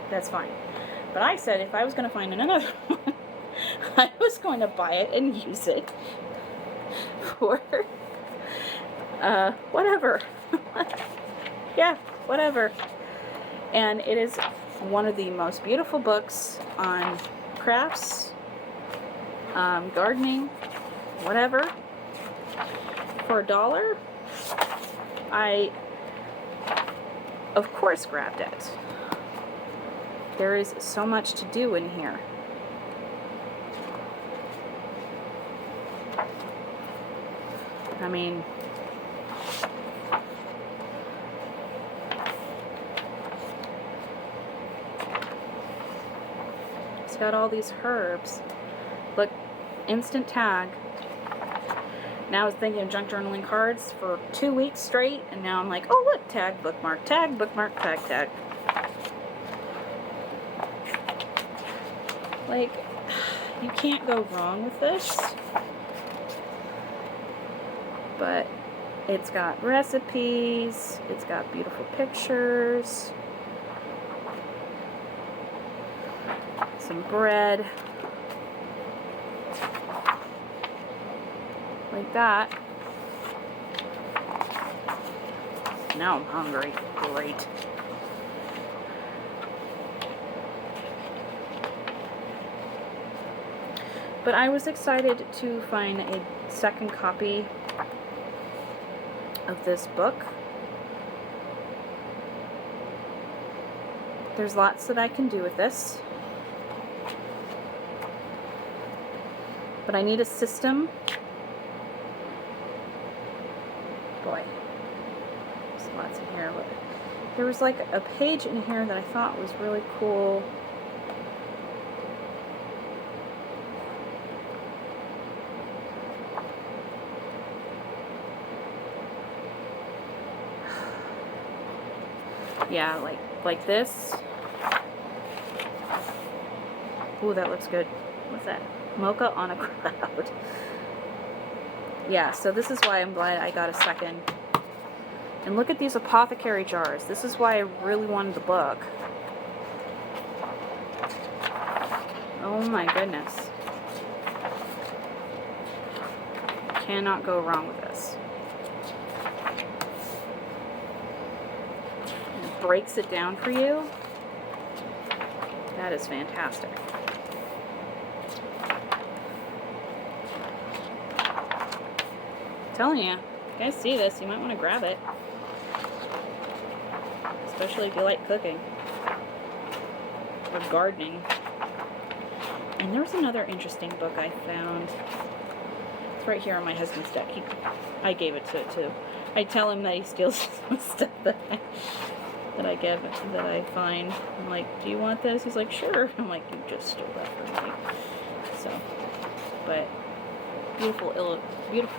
that's fine. But I said if I was going to find another one, I was going to buy it and use it for whatever. Yeah, whatever. And it is one of the most beautiful books on crafts, gardening, whatever. For $1, I of course grabbed it. There is so much to do in here. I mean, it's got all these herbs. Look, instant tag. Now I was thinking of junk journaling cards for 2 weeks straight, and now I'm like, oh look, tag, bookmark, tag, tag. Like, you can't go wrong with this. But it's got recipes, it's got beautiful pictures, some bread, like that. Now I'm hungry. Great. But I was excited to find a second copy of this book. There's lots that I can do with this, but I need a system. Boy, there's lots in here. But there was like a page in here that I thought was really cool. Yeah, like this. Ooh, that looks good. What's that? Mocha on a cloud. Yeah, so this is why I'm glad I got a second. And look at these apothecary jars. This is why I really wanted the book. Oh my goodness. Cannot go wrong with this. Breaks it down for you. That is fantastic. telling you, if you guys see this, you might want to grab it. Especially if you like cooking or gardening. And there was another interesting book I found. It's right here on my husband's deck. I gave it to too. I tell him that he steals some stuff that I find. I'm like, do you want this? He's like, sure. I'm like, you just stole that from me. So, but beautiful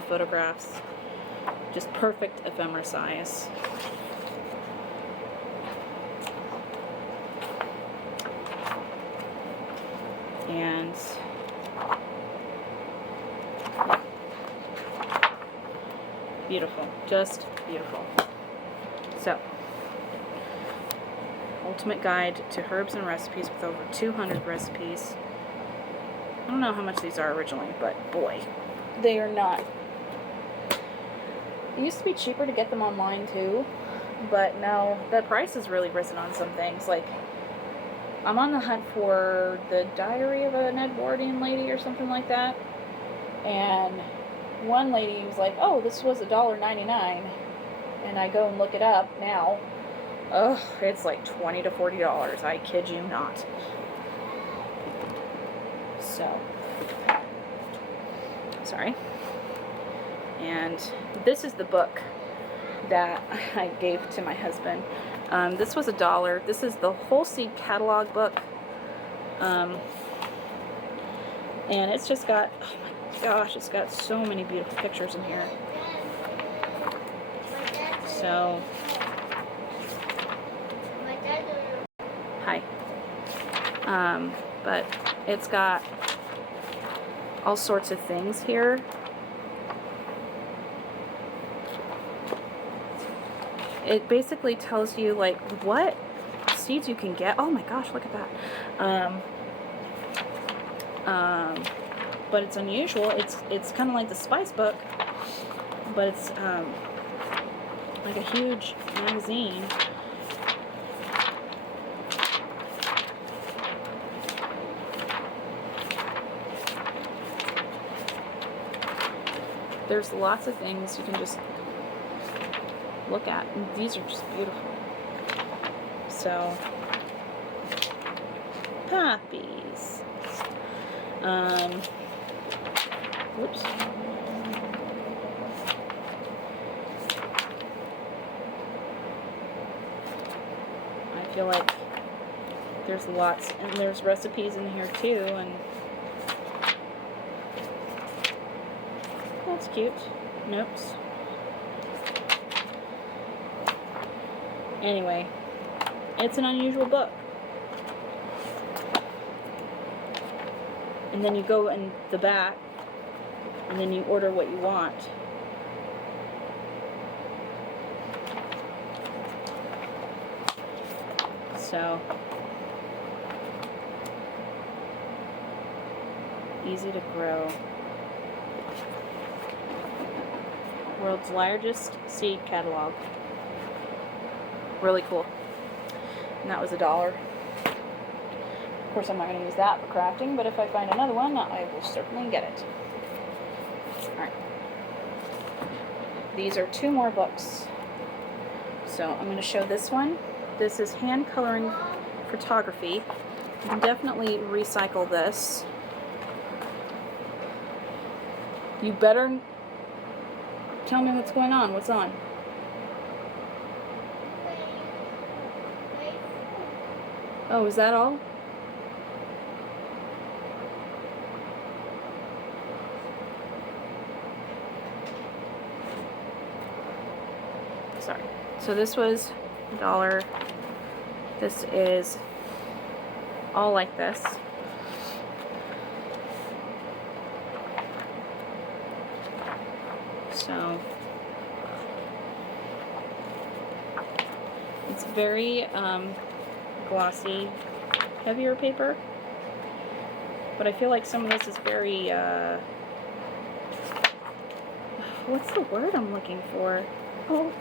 photographs. Just perfect ephemera size. And beautiful, just beautiful. So, Ultimate Guide to Herbs and Recipes with over 200 recipes. I don't know how much these are originally, but boy, they are not. It used to be cheaper to get them online too, but now the price has really risen on some things. Like, I'm on the hunt for the Diary of an Edwardian Lady or something like that. And one lady was like, oh, this was $1.99. And I go and look it up now. Ugh, it's like $20 to $40. I kid you not. So, sorry. And this is the book that I gave to my husband. This was $1. This is the Whole Seed Catalog book. And it's just got, oh my gosh, it's got so many beautiful pictures in here. So, hi. But it's got all sorts of things here. It basically tells you like what seeds you can get. Oh my gosh, look at that. But it's unusual. It's kind of like the spice book, but it's like a huge magazine. There's lots of things you can just look at, and these are just beautiful. So, poppies. Whoops. I feel like there's lots, and there's recipes in here too, and that's cute. Notes. Anyway, it's an unusual book. And then you go in the back, and then you order what you want. So, easy to grow. World's largest seed catalog. Really cool. And that was $1. Of course, I'm not going to use that for crafting, but if I find another one, I will certainly get it. Alright. These are 2 more books. So I'm going to show this one. This is hand coloring photography. You can definitely recycle this. You better tell me what's going on. What's on? Oh, is that all? Sorry. So this was $1. This is all like this. So it's very glossy, heavier paper, but I feel like some of this is very what's the word I'm looking for? Oh,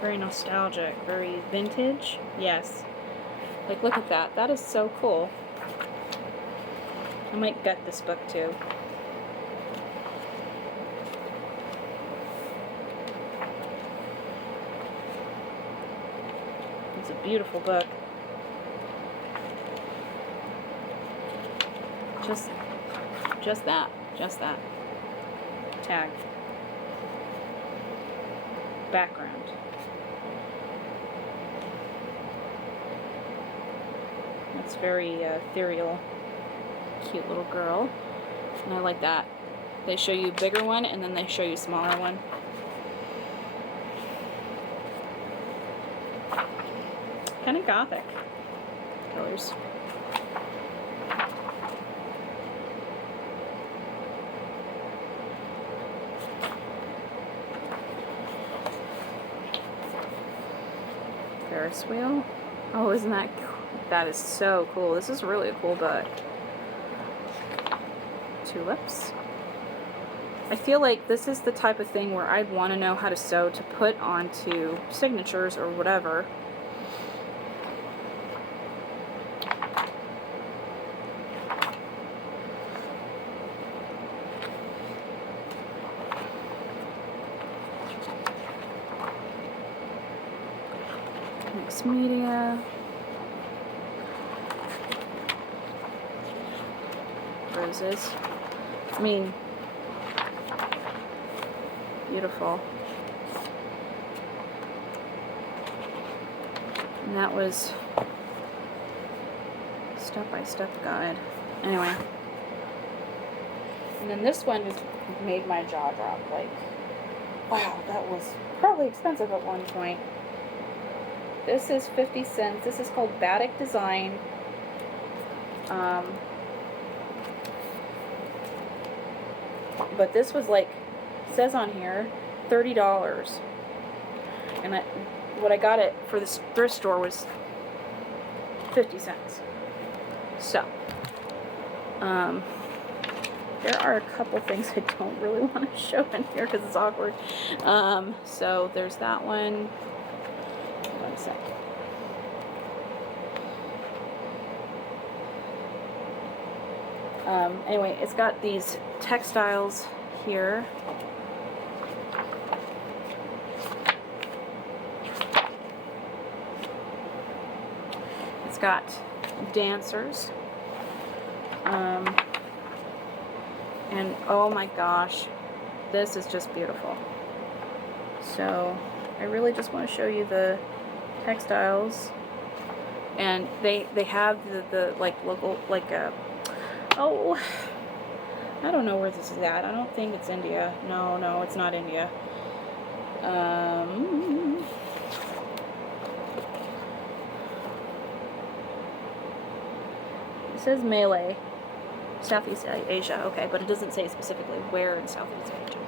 very nostalgic, very vintage. Yes, like look at that. That is so cool. I might gut this book too. It's a beautiful book. Just that tag. Background. It's very ethereal. Cute little girl. And I like that. They show you a bigger one and then they show you a smaller one. Kind of gothic colors. Ferris wheel. Oh, isn't that cool? That is so cool. This is really a cool book. Tulips. I feel like this is the type of thing where I'd want to know how to sew to put onto signatures or whatever. Mixed media. Roses. I mean, beautiful. And that was step-by-step guide. Anyway. And then this one just made my jaw drop. Like, wow, that was probably expensive at one point. This is 50 cents. This is called Batik Design. But this was like, says on here, $30. And what I got it for this thrift store was 50 cents. So, there are a couple things I don't really want to show in here because it's awkward. So there's that one. One sec. Anyway, it's got these textiles here. It's got dancers. And oh my gosh, this is just beautiful. So I really just want to show you the textiles. And they have the like local, like oh, I don't know where this is at. I don't think it's India. No, it's not India. It says Malay, Southeast Asia. Okay, but it doesn't say specifically where in Southeast Asia.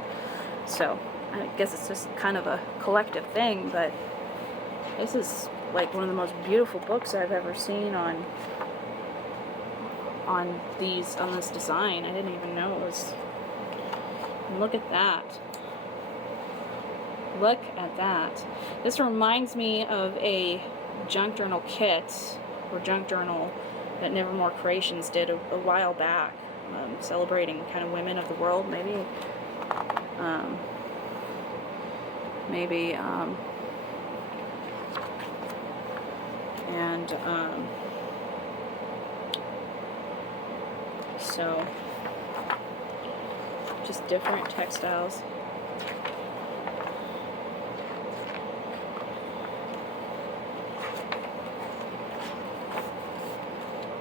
So I guess it's just kind of a collective thing. But this is like one of the most beautiful books I've ever seen on this design. I didn't even know it was. Look at that. Look at that. This reminds me of a junk journal kit or junk journal that Nevermore Creations did a while back, celebrating kind of women of the world, maybe. So, just different textiles.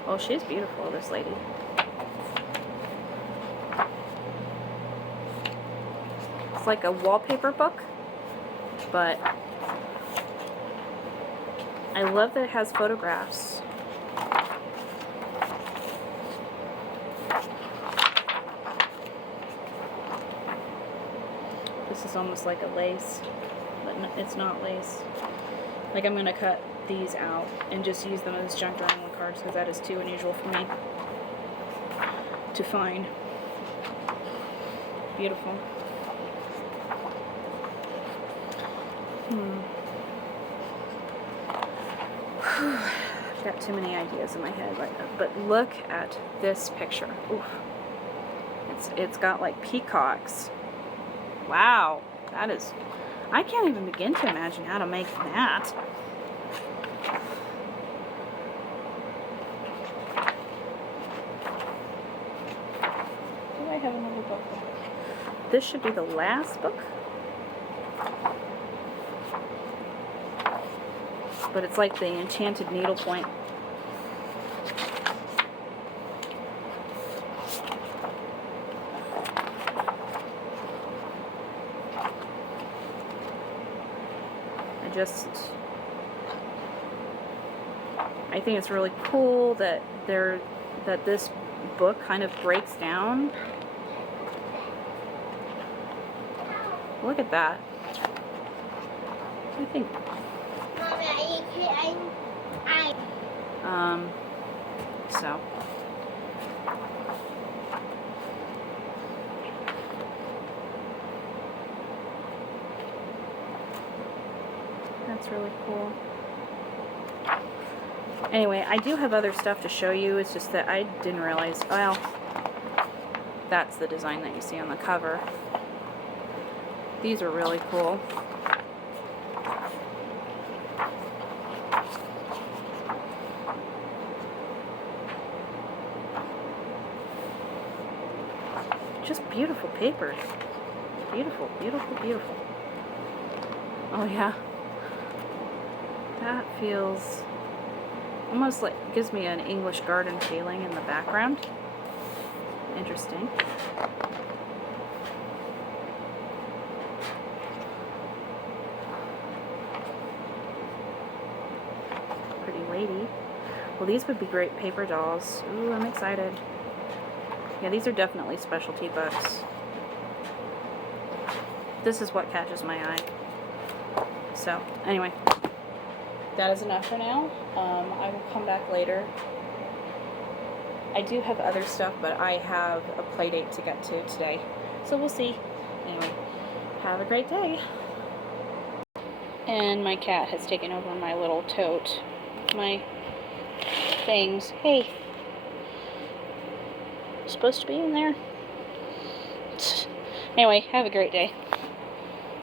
Oh, she's beautiful, this lady. It's like a wallpaper book, but I love that it has photographs. This is almost like a lace, but it's not lace. Like, I'm going to cut these out and just use them as junk journaling cards because that is too unusual for me to find. Beautiful. I've got too many ideas in my head, but look at this picture. Oof. It's got like peacocks. Wow, that is, I can't even begin to imagine how to make that. this should be the last book. But it's like the Enchanted Needlepoint. I think it's really cool that this book kind of breaks down. Look at that. I think. So. That's really cool. Anyway, I do have other stuff to show you. It's just that I didn't realize, well, that's the design that you see on the cover. These are really cool. Just beautiful papers. Beautiful, beautiful, beautiful. Oh yeah. That feels almost like, gives me an English garden feeling in the background. Interesting. Pretty lady. Well, these would be great paper dolls. Ooh, I'm excited. Yeah, these are definitely specialty books. This is what catches my eye. So, anyway, that is enough for now. I will come back later. I do have other stuff, but I have a play date to get to today. So we'll see. Anyway, have a great day. And my cat has taken over my little tote. My things. Hey. Supposed to be in there. Anyway, have a great day.